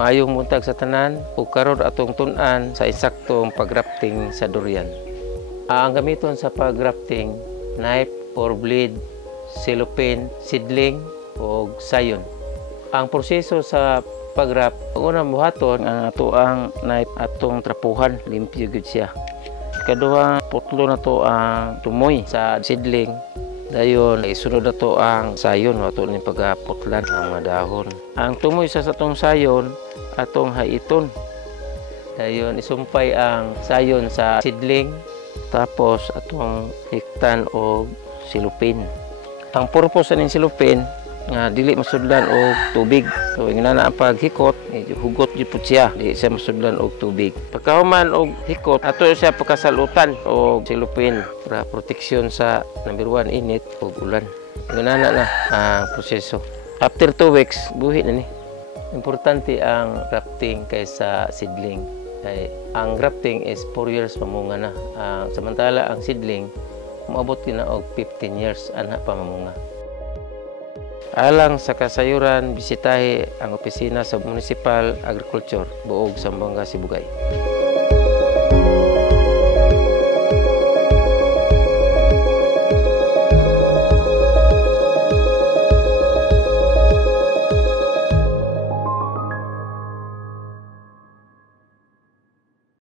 Maayong buntag sa tanan ug karon atong tun-an sa insaktong pag-grafting sa durian. Ang gamiton sa pag-grafting, knife or blade, cellophane, seedling o sayon. Ang proseso sa pag-graft, una buhaton ang atoang knife atong trapuhan, limpyo gyud siya. Ikaduha, putlo na to ang tumoy sa seedling. Dayon, isunod na to ang sayon, ato ni pagaputlan ang mga dahon. Ang tumoy sa atong sayon, atong haiton. Dayon, isumpay ang sayon sa seedling, tapos atong hiktan o silupin. Ang purpose ng silupin, nga dili masudlan og tubig. So ingana ang paghikot, hugot gyud pud siya, dili siya masudlan og tubig. Pagkahuman og hikot, ato siya pagkasalutan og silupin para proteksyon sa number 1 init ug ulan. Ingana na ang proseso. After 2 weeks, buhi na ni. Importante ang grafting kaysa seedling. Ay, ang grafting is 4 years mamunga na. Samantala ang seedling umabot na og 15 years ana pa mamunga. Alang sa kasayuran, bisitahe ang opisina sa Municipal Agriculture, Buog, Zamboanga, Sibugay.